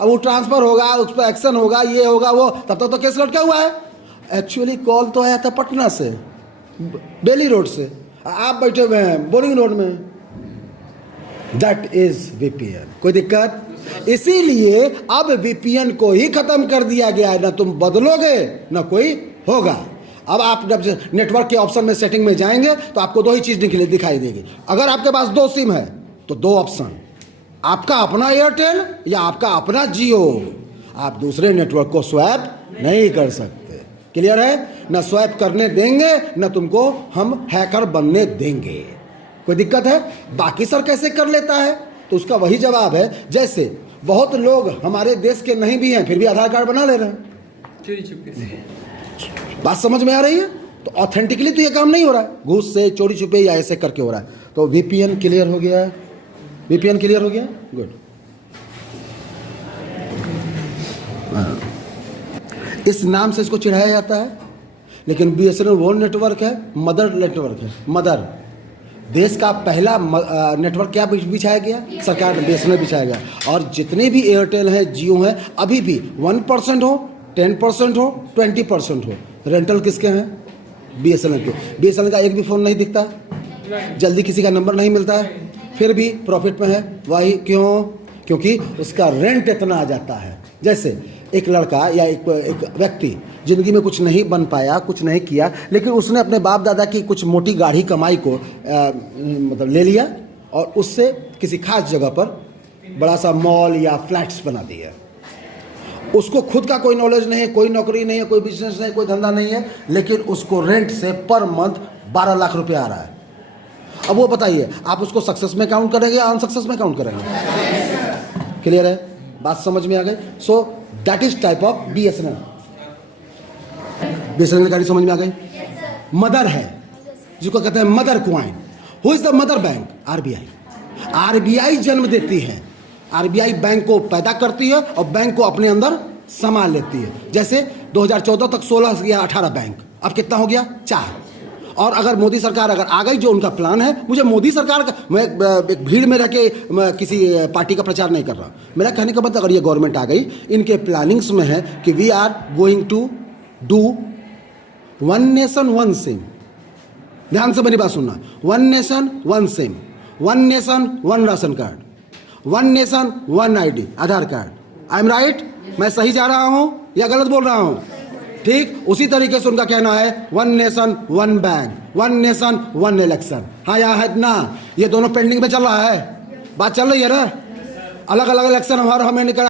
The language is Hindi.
अब वो ट्रांसफर होगा, उस पर एक्शन होगा, ये होगा वो, तब तक तो केस लटका हुआ है। एक्चुअली कॉल तो आया था पटना से, बेली रोड से, आप बैठे हुए हैं बोरिंग रोड में। That is VPN. कोई दिक्कत? इसीलिए अब वीपीएन को ही खत्म कर दिया गया है, ना तुम बदलोगे ना कोई होगा। अब आप जब नेटवर्क के ऑप्शन में सेटिंग में जाएंगे तो आपको दो ही चीज दिखाई देगी। अगर आपके पास दो सिम है तो दो ऑप्शन, आपका अपना एयरटेल या आपका अपना जियो। आप दूसरे नेटवर्क को स्वैप नहीं कर सकते। क्लियर है? ना स्वैप करने देंगे ना तुमको हम हैकर बनने देंगे। कोई दिक्कत है? बाकी सर कैसे कर लेता है, तो उसका वही जवाब है, जैसे बहुत लोग हमारे देश के नहीं भी हैं फिर भी आधार कार्ड बना ले रहे हैं चोरी छुपके से। बात समझ में आ रही है? तो ऑथेंटिकली तो ये काम नहीं हो रहा है, घूस से, चोरी छुपे या ऐसे करके हो रहा है। तो वीपीएन क्लियर हो गया है? वीपीएन क्लियर हो गया? गुड। इस नाम से इसको चिढ़ाया जाता है, लेकिन बीएसएनएल वो नेटवर्क है, मदर नेटवर्क है। मदर देश का पहला नेटवर्क क्या बिछाया गया? सरकार ने बीएसएनएल बिछाया गया। और जितने भी एयरटेल है, जियो है, अभी भी 1% हो, 10% हो, 20% हो, रेंटल किसके हैं? बीएसएनएल के। बीएसएनएल का एक भी फ़ोन नहीं दिखता, जल्दी किसी का नंबर नहीं मिलता है, फिर भी प्रॉफिट में है। वही क्यों? क्योंकि उसका रेंट इतना आ जाता है। जैसे एक लड़का या एक व्यक्ति ज़िंदगी में कुछ नहीं बन पाया, कुछ नहीं किया, लेकिन उसने अपने बाप दादा की कुछ मोटी गाढ़ी कमाई को मतलब ले लिया और उससे किसी खास जगह पर बड़ा सा मॉल या फ्लैट्स बना दिया। उसको खुद का कोई नॉलेज नहीं है, कोई नौकरी नहीं है, कोई बिजनेस नहीं, कोई धंधा नहीं है, लेकिन उसको रेंट से पर मंथ 12 लाख रुपये आ रहा है। अब वो बताइए, आप उसको सक्सेस में काउंट करेंगे या अनसक्सेस में काउंट करेंगे? क्लियर है? बात समझ में आ गई? So that is type of BSNL. BSNL गाड़ी समझ में आ गई? मदर है जिसको कहते हैं mother coin. Who is the mother bank? RBI. RBI जन्म देती है, आरबीआई बैंक को पैदा करती है और बैंक को अपने अंदर समा लेती है। जैसे 2014 तक 16 या 18 बैंक, अब कितना हो गया? 4। और अगर मोदी सरकार अगर आ गई, जो उनका प्लान है, मुझे मोदी सरकार का, मैं एक भीड़ में रह के किसी पार्टी का प्रचार नहीं कर रहा, मेरा कहने का मतलब अगर ये गवर्नमेंट आ गई, इनके प्लानिंग्स में है कि we are going to do one nation one SIM. ध्यान से मेरी बात सुनना, one nation one SIM, one nation one ration card, one nation one ID, Aadhaar card. I am right? मैं सही जा रहा हूं या गलत बोल रहा हूं? ठीक उसी तरीके से उनका कहना है one nation one bank, one nation one election. हाँ या है ना? ये दोनों पेंडिंग में चल रहा है, बात चल रही है ना? अलग अलग इलेक्शन हमें निकल